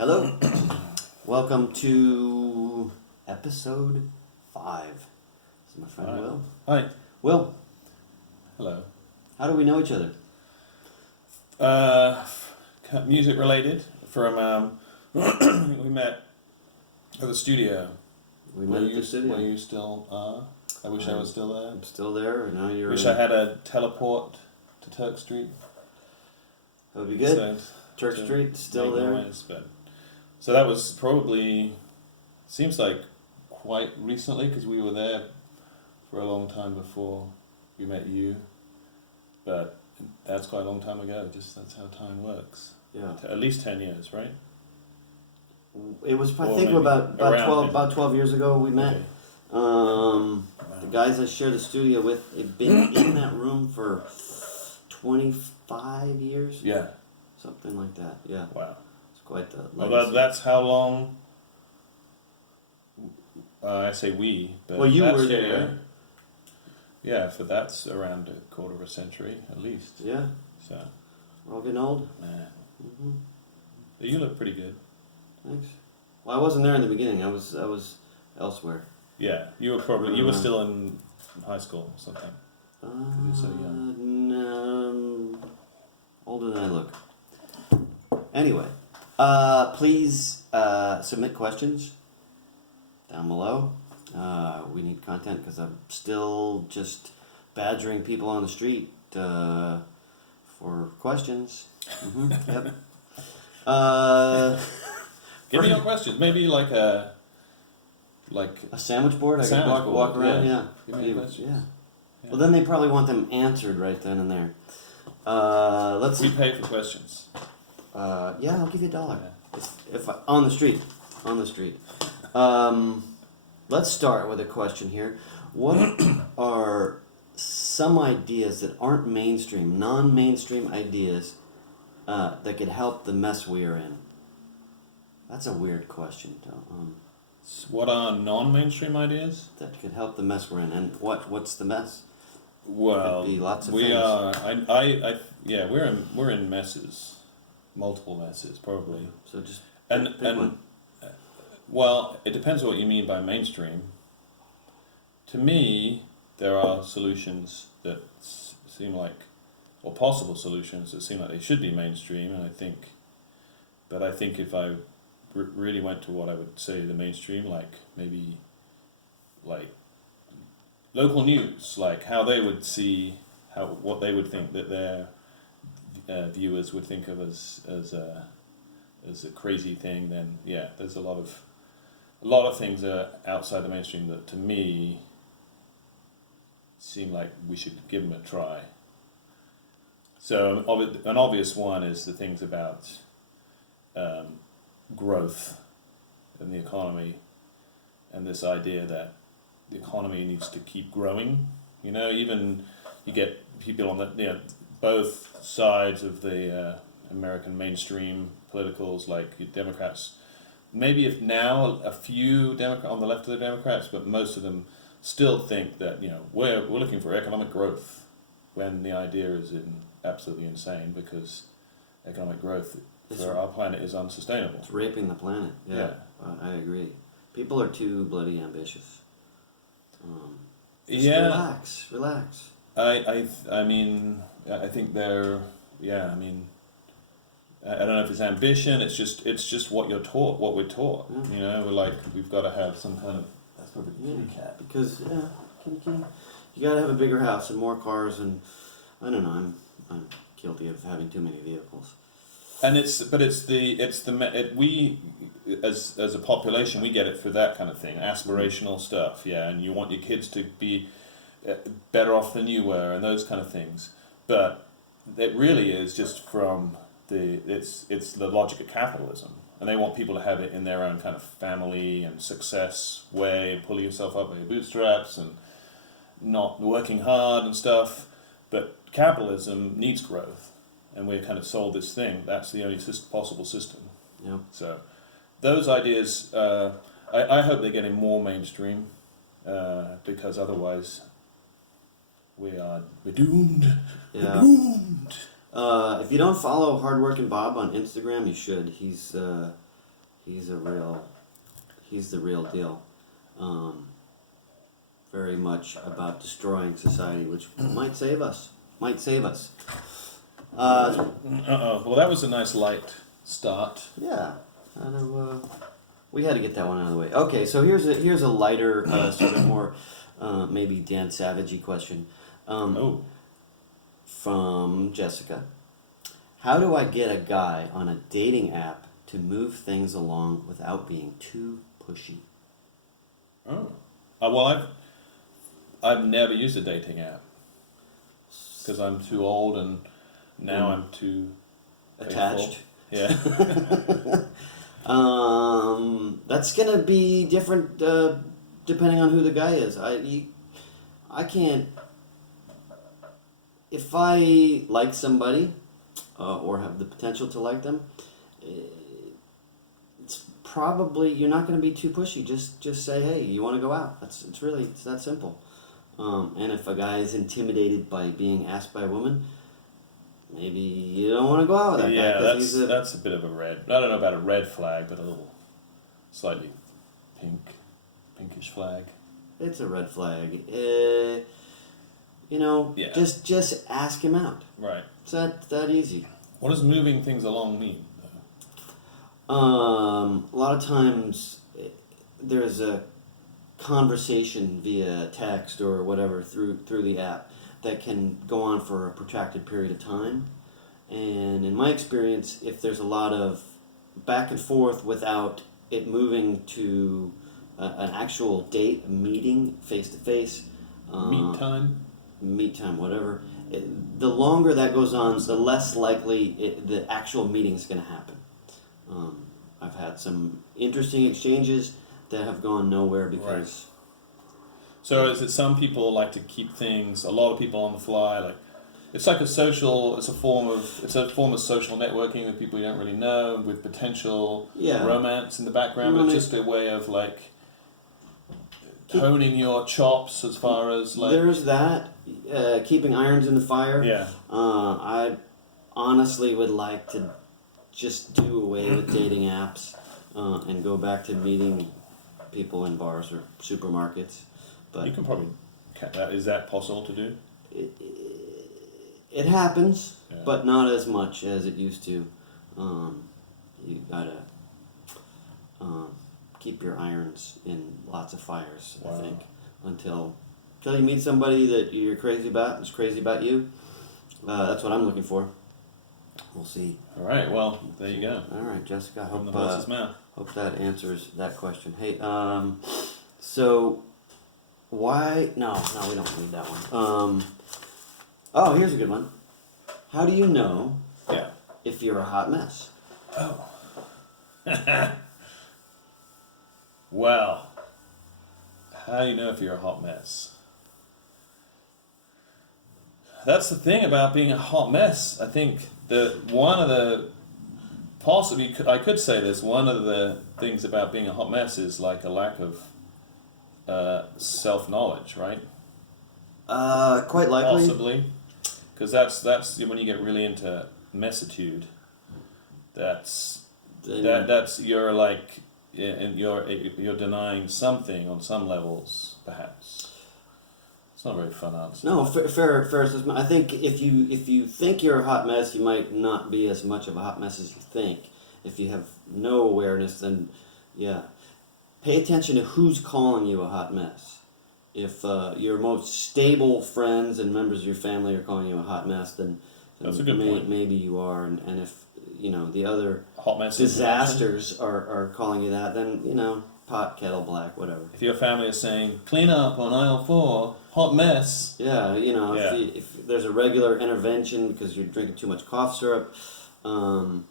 Hello. Welcome to episode 5. This is my friend Hi. Will. Hi. Will, Hello. how do we know each other? Music related from we met at the studio. We met at the studio. Where you still are. I wish I was still there. I'm still there, and now you're. Wish I had a teleport to Turk Street. That would be good. So, Turk to Street still make there. noise, but so that was probably seems like quite recently because we were there for a long time before we met you, but that's quite a long time ago. Just that's how time works. Yeah. At least 10 years, right? It was. I Or think maybe about around 12 years ago we met. Okay. The guys I shared the studio with have been in that room for 25 years. Yeah. Something like that. Yeah. Wow. It's quite the. Well, legacy. that's how long. I say we, but Well, you that's were there. Yeah, for that's around a quarter of a century at least. Yeah. So, We're all getting old. man, Mm-hmm. you look pretty good. Thanks. Well, I wasn't there in the beginning. I was elsewhere. Yeah, you were still in high school or something. You're so young. Older than I look. Anyway, please submit questions down below. We need content because I'm still just badgering people on the street for questions. Mm-hmm. Yep. Give me your questions. Maybe like a A sandwich board. I Sandwich can walk board, around. yeah. Yeah. Give me your questions. Yeah. Yeah. Well, then they probably want them answered right then and there. Let's. We pay for questions. Yeah, I'll give you $1. Yeah. If on the street. Let's start with a question here. What are some ideas that aren't mainstream, non-mainstream ideas that could help the mess we are in? That's a weird question. What are non-mainstream ideas? That could help the mess we're in, and what's the mess? Well, Could be lots of we things. are. Yeah, we're in messes, multiple messes probably. So just And pick one. well, it depends what you mean by mainstream. To me, there are solutions that seem like, or possible solutions that seem like they should be mainstream, and I think if I really went to what I would say the mainstream, like maybe, like local news, like how they would see what they would think that their viewers would think of as a crazy thing, then yeah, there's a lot of things that are outside the mainstream that to me seem like we should give them a try. So an obvious one is the things about growth in the economy, and this idea that the economy needs to keep growing. You know, even you get people on both sides of the American mainstream politicals, like Democrats. Maybe if now a few on the left of the Democrats, but most of them still think that we're looking for economic growth, when the idea is absolutely insane, because economic growth for our planet is unsustainable. It's raping the planet. Yeah. I agree. People are too bloody ambitious. Just relax. I mean, I think they're, I mean, I don't know if it's ambition. It's just what you're taught, what we're taught. Yeah. We've got to have some kind of. That's probably a kitty cat. Because you gotta have a bigger house and more cars, and I don't know. I'm guilty of having too many vehicles. And we as a population, we get it for that kind of thing, aspirational stuff, and you want your kids to be better off than you were, and those kind of things. But it really is just from it's the logic of capitalism, and they want people to have it in their own kind of family and success way, pull yourself up by your bootstraps and not working hard and stuff. But capitalism needs growth, and we're kind of sold this thing. That's the only possible system. Yeah. So those ideas, I hope they're getting more mainstream, because otherwise we're doomed. Yeah. We're doomed. If you don't follow Hardworking Bob on Instagram, you should. He's He's the real deal. Very much about destroying society, which might save us. Well, that was a nice light start. Yeah, we had to get that one out of the way. Okay, so here's a lighter, sort of more, maybe Dan Savagey question. From Jessica. How do I get a guy on a dating app to move things along without being too pushy? Well, I've never used a dating app because I'm too old and now I'm too Attached. Faithful. Yeah. That's gonna be different depending on who the guy is. I can't. If I like somebody, or have the potential to like them, it's probably you're not going to be too pushy. Just say, hey, you want to go out? It's that simple. And if a guy is intimidated by being asked by a woman, maybe you don't want to go out with that guy. Yeah, that's a bit of a red. I don't know about a red flag, but a little slightly pinkish flag. It's a red flag. Yeah. Just ask him out. Right. It's that easy. What does moving things along mean? A lot of times there's a conversation via text or whatever through the app that can go on for a protracted period of time. And in my experience, if there's a lot of back and forth without it moving to an actual date, a meeting, face to face, meet time, whatever. The longer that goes on, the less likely the actual meeting is going to happen. I've had some interesting exchanges that have gone nowhere because. So is it some people like to keep things? A lot of people on the fly, like it's like it's a form of social networking with people you don't really know, with potential romance in the background. But it's just a way of like honing your chops as far as like. There's that. Keeping irons in the fire. Yeah. I honestly would like to just do away with dating apps and go back to meeting people in bars or supermarkets. But you can probably. Is that possible to do? It happens, but not as much as it used to. You gotta keep your irons in lots of fires. Wow. I think until you meet somebody that you're crazy about and is crazy about you. That's what I'm looking for. We'll see. All right. Well, there you go. All right, Jessica. From the horse's mouth. Hope that answers that question. Hey, so why? No, we don't need that one. Oh, here's a good one. How do you know if you're a hot mess? Oh. Well, how do you know if you're a hot mess? That's the thing about being a hot mess. I think I could say this, one of the things about being a hot mess is like a lack of self-knowledge, right? Quite likely. Possibly. Because that's when you get really into messitude. That's you're like, and you're denying something on some levels, perhaps. It's not a very fun answer. No, fair assessment. I think if you think you're a hot mess, you might not be as much of a hot mess as you think. If you have no awareness, then pay attention to who's calling you a hot mess. If your most stable friends and members of your family are calling you a hot mess, then that's a good point. Maybe you are, and if the other hot mess disasters are calling you that, then pot, kettle black, whatever. If your family is saying clean up on aisle 4, hot mess. Yeah, if there's a regular intervention because you're drinking too much cough syrup, pay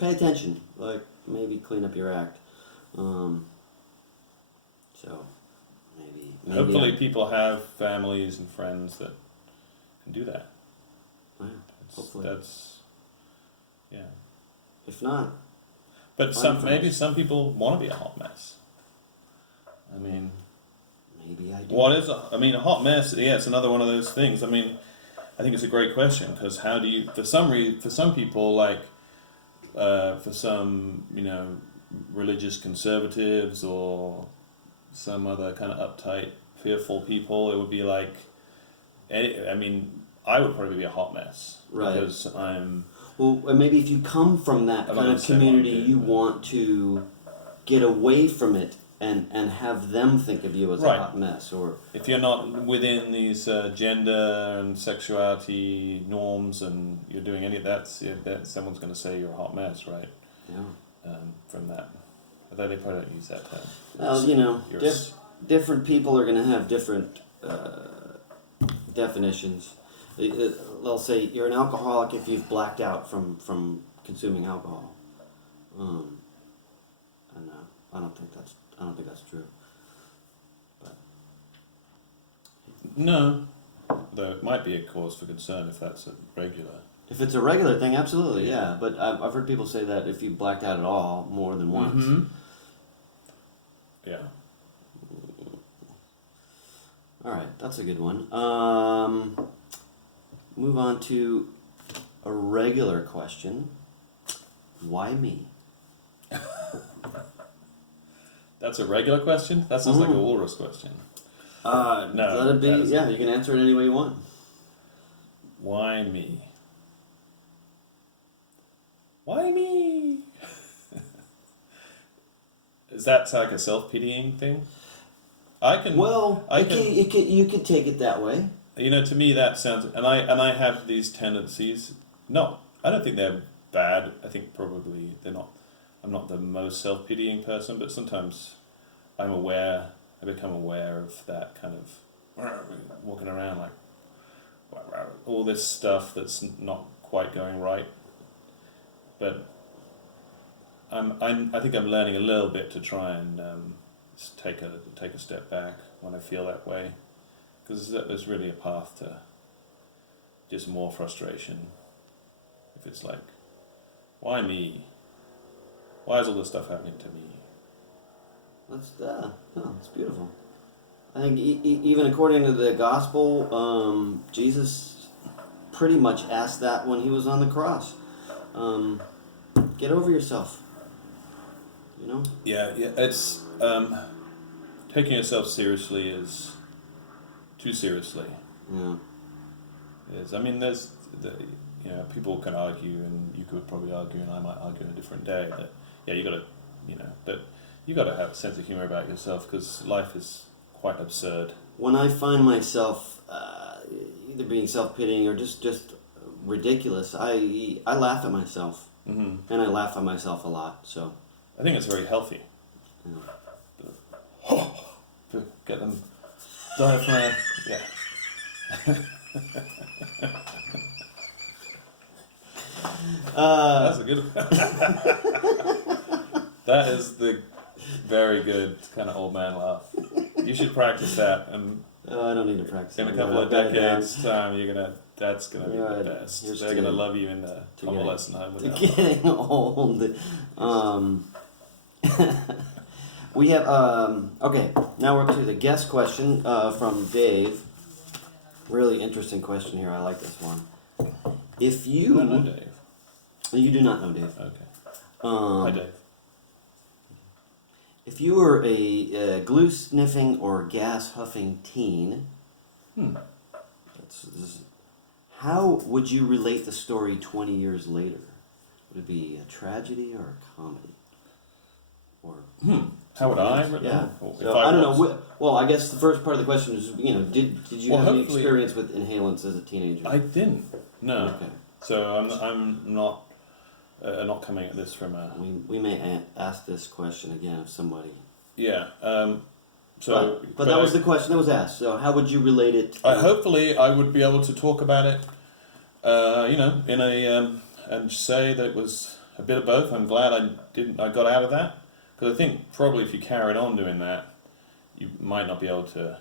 attention. Like maybe clean up your act. So maybe hopefully people have families and friends that can do that. Yeah, hopefully. If not. But maybe some people want to be a hot mess. I mean, maybe I do. What is a hot mess? Yeah, it's another one of those things. I mean, I think it's a great question because how do you? For some people, like for some, religious conservatives or some other kind of uptight, fearful people, it would be like, I would probably be a hot mess. Right. Because I'm... Well, and maybe if you come from that I'm not kind gonna of say what I'm community, doing, you but- want to get away from it and have them think of you as Right. a hot mess, or If you're not within these gender and sexuality norms and you're doing any of that, someone's going to say you're a hot mess, right? From that. Although they probably don't use that term. Well, You're different people are going to have different definitions. They'll say you're an alcoholic if you've blacked out from consuming alcohol. And I don't think that's true. But No, though it might be a cause for concern if that's a regular. if it's a regular thing, absolutely, yeah. But I've heard people say that if you blacked out at all more than once. Mm-hmm. Yeah. All right, that's a good one. Move on to a regular question. Why me? That's a regular question? That sounds like a walrus question. No, Let it be. that is- Yeah, you can answer it any way you want. Why me? Why me? Is that like a self-pitying thing? Well, I you could take it that way. To me that sounds, and I have these tendencies. No, I don't think they're bad. I think probably they're not. I'm not the most self-pitying person, but sometimes I become aware of that kind of walking around like all this stuff that's not quite going right. But I think I'm learning a little bit to try and take a step back when I feel that way, because there's really a path to just more frustration. If it's like, why me? Why is all this stuff happening to me? That's beautiful. I think even according to the gospel, Jesus pretty much asked that when he was on the cross. Get over yourself. Yeah. It's taking yourself seriously is too seriously. Yeah. There's people can argue, and you could probably argue, and I might argue on a different day that you got to, but you got to have a sense of humor about yourself, because life is quite absurd. When I find myself either being self-pitying or just ridiculous, I laugh at myself, Mm-hmm. and I laugh at myself a lot. So. I think it's very healthy. Yeah. To get them diaphragm. Yeah. That's a good one. That is the very good kind of old man laugh. You should practice that, and I don't need to practice. in a it. couple of I've got it down. decades' time, that's gonna be Right. the best. Here's They're to- gonna love you in the to convalescent home with that. Getting old. We have okay. Now we're up to the guest question from Dave. Really interesting question here. I like this one. If you I don't know Dave. you do not know Dave. Okay. Hi, Dave. If you were a glue sniffing or gas huffing teen, how would you relate the story 20 years later? Would it be a tragedy or a comedy? Or How would I? yeah. Or if So, I don't was? know. Well, I guess the first part of the question is, did you Well, have any hopefully- experience with inhalants as a teenager? I didn't. No. Okay. So I'm not coming at this from a We may ask this question again if somebody. yeah. But that was the question that was asked. So how would you relate it? Hopefully I would be able to talk about it, in a and say that it was a bit of both. I'm glad I got out of that, because I think probably if you carried on doing that, you might not be able to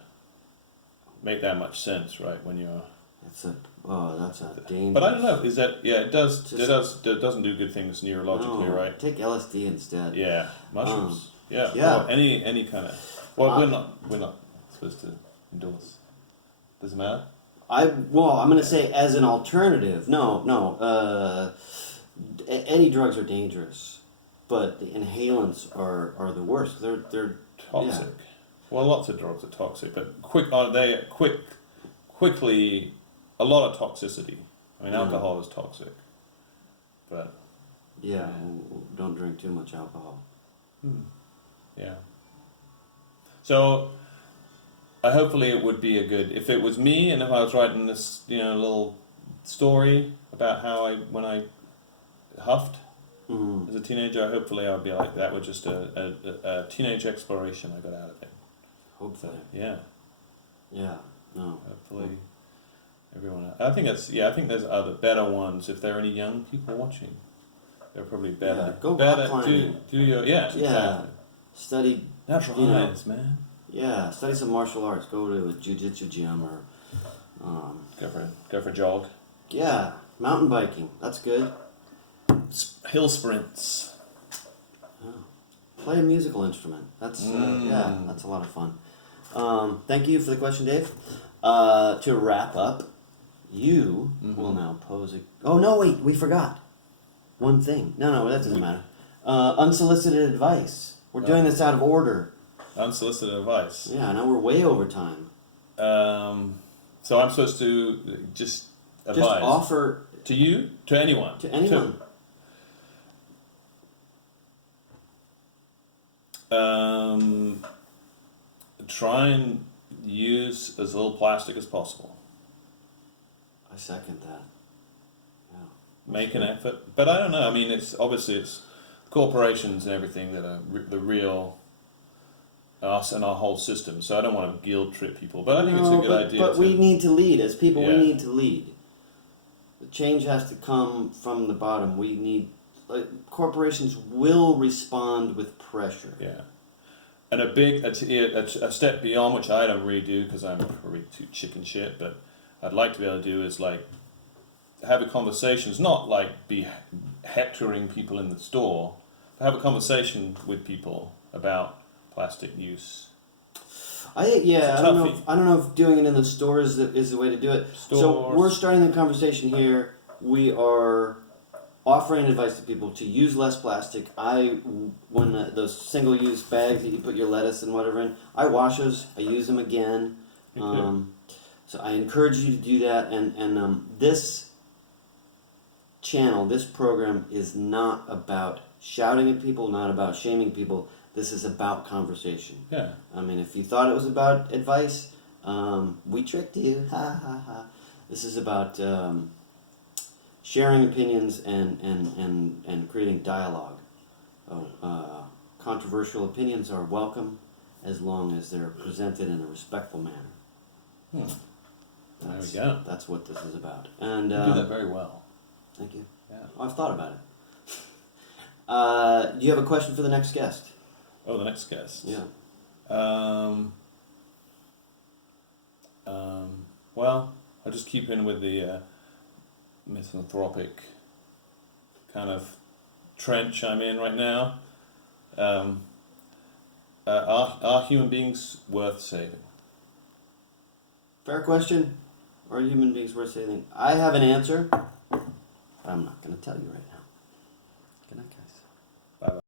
make that much sense, right? When you're. That's a dangerous. But I don't know. Is that it doesn't do good things neurologically, No, right? Take LSD instead. Yeah, mushrooms. Yeah. yeah. Well, any kind of. Well, we're not supposed to endorse. Does it matter? I'm gonna say as an alternative. No. Any drugs are dangerous, but the inhalants are the worst. They're Toxic. Yeah. Well, lots of drugs are toxic, but quickly, a lot of toxicity. I mean, Yeah. alcohol is toxic, but yeah. Don't drink too much alcohol. yeah. So, hopefully, it would be a good. If it was me, and if I was writing this, little story about how when I huffed Mm. as a teenager, hopefully I'd be like that. Was just a teenage exploration I got out of it. Hopefully. Yeah. Yeah. No. Hopefully, everyone. I think there's other better ones. If there are any young people watching, they're probably better. Yeah, go better. rock climbing. Do your Exactly. Study. Natural You know. highs, man. Yeah. Study some martial arts. Go to a jiu-jitsu gym or. Go for a jog. Yeah. Mountain biking. That's good. Hill sprints. Play a musical instrument. That's that's a lot of fun. Thank you for the question, Dave. To wrap up, you will now pose a. Oh no! Wait, we forgot one thing. No, that doesn't matter. Unsolicited advice. We're doing this out of order. Unsolicited advice. Yeah, now we're way over time. So I'm supposed to just advise Just offer to you, to anyone, to anyone. Try and use as little plastic as possible. I second that. Yeah. Make an effort, but I don't know. I mean, it's corporations and everything that are the real us and our whole system. So I don't want to guilt trip people, but I think it's a good idea. But we need to lead as people. Yeah. We need to lead. The change has to come from the bottom. We need. Corporations will respond with pressure. Yeah. And a step beyond, which I don't really do because I'm probably too chicken shit, but I'd like to be able to do is like have a conversations, not like be hectoring people in the store, but have a conversation with people about plastic use. I don't know. toughie. I don't know if doing it in the store is the way to do it. So Stores. we're starting the conversation here. We are offering advice to people to use less plastic. When those single-use bags that you put your lettuce and whatever in, I wash those. I use them again. Okay. So I encourage you to do that. And this channel, this program is not about shouting at people, not about shaming people. This is about conversation. Yeah. I mean, if you thought it was about advice, we tricked you. Ha ha ha. This is about sharing opinions and creating dialogue. Controversial opinions are welcome as long as they're presented in a respectful manner. There we go. That's what this is about. And You do that very well. thank you. Yeah. Well, I've thought about it. Do you have a question for the next guest? Oh, the next guest. Yeah. Well, I'll just keep in with the misanthropic kind of trench I'm in right now. Are human beings worth saving? Fair question. Are human beings worth saving? I have an answer, but I'm not going to tell you right now.